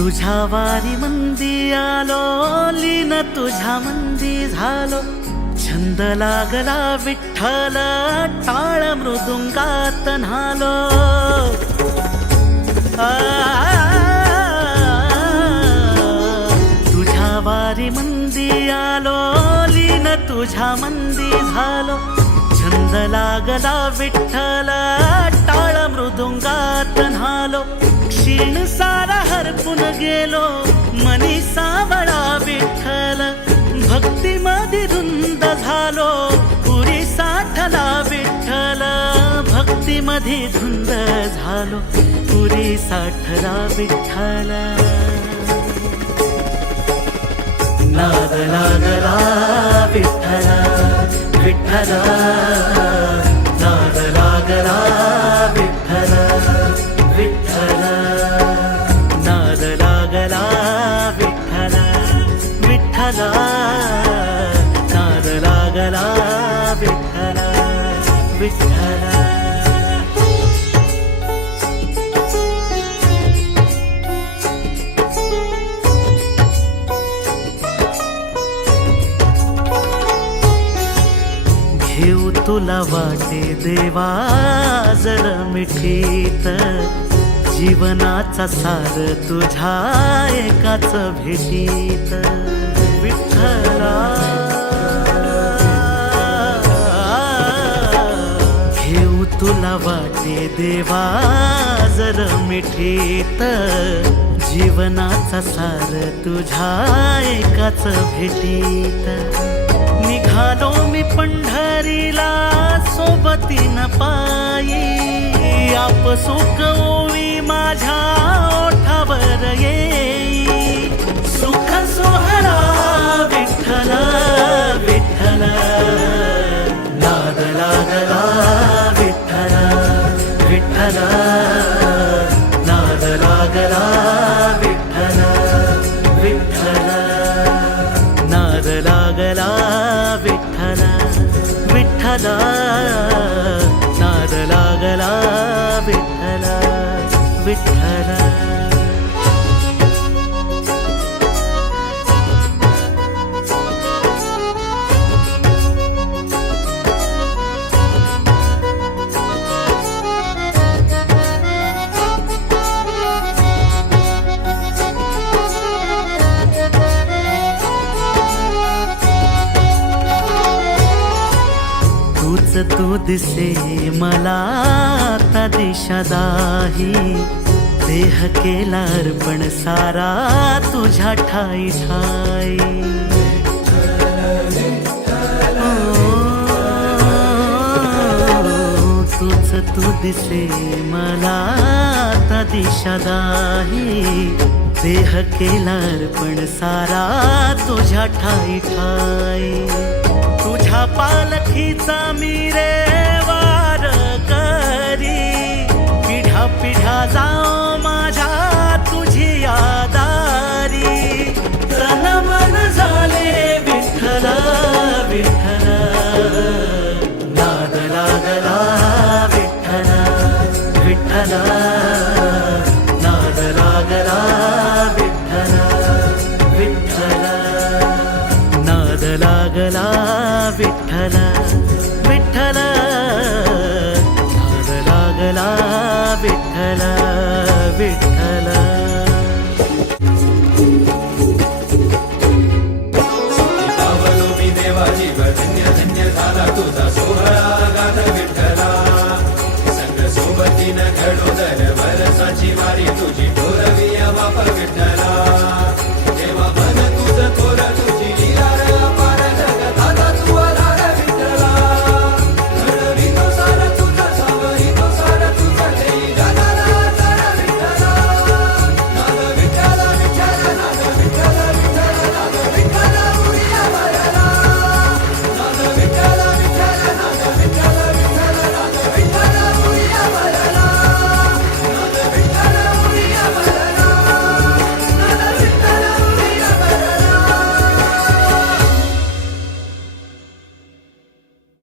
तुझ्या वारी मंदी आलो, लीन तुझ्या मंदी झालो. छंद लागला विठ्ठल, टाळ मृदुंगात न्हालो. तुझ्या वारी मंदी आलो, लीन तुझ्या मंदी झालो. छंद लागला विठ्ठल, टाळ मृदुंगात न्हालो. क्षीण सारा हरपून गेलो, मनी सावळा विठ्ठल. भक्ती मध्ये धुंद झालो, पुरी साठला विठ्ठल. भक्ती मध्ये धुंद झालो, पुरी साठला विठ्ठल. नाद लागला विठ्ठल विठ्ठल, नाद लागला विठ्ठल विठ्ठल, नाद लागला विठ्ठल विठ्ठल, नाद लागला विठ्ठल विठ्ठल. घेऊ तुला वाटे देवा जर मिठीत. जीवनाचा सार तुझ्या एकाच भेटीत. विठ्ठला घेऊ तुला वाटे देवा जर मिठीत. जीवनाचा सार तुझ्या एकाच भेटीत. निघालो मी पंढरीला सोबतीन पायी. आप सुख ओवी माझ्या ओठावर येई. सुख सोहळा विठ्ठल विठ्ठल, नाद लागला विठ्ठल विठ्ठल, नाद लागला विठ्ठल विठ्ठल, नाद लागला विठ्ठल विठ्ठल, नाद लागला विठ्ठल विठ्ठल. तू दिसे मला आता दिशा दाही. देह केला अर्पण सारा तुझ्या ठाई ठाई. तूच तू दिसे मला आता दिशा दाही. देह केला अर्पण सारा तुझ्या ठाई ठाई. तुझ्या पालखीचा मी रे वार करी. पिढ्या पिढ्या जाओ माझ्या तुझी यादारी. तन मन झाले विठ्ठल विठ्ठल, नाद लागला विठ्ठल विठ्ठल, नाद लागला विठ्ठल विठ्ठल, नाद लागला विठ्ठल विठ्ठल, नाद लागला विठ्ठल विठ्ठल.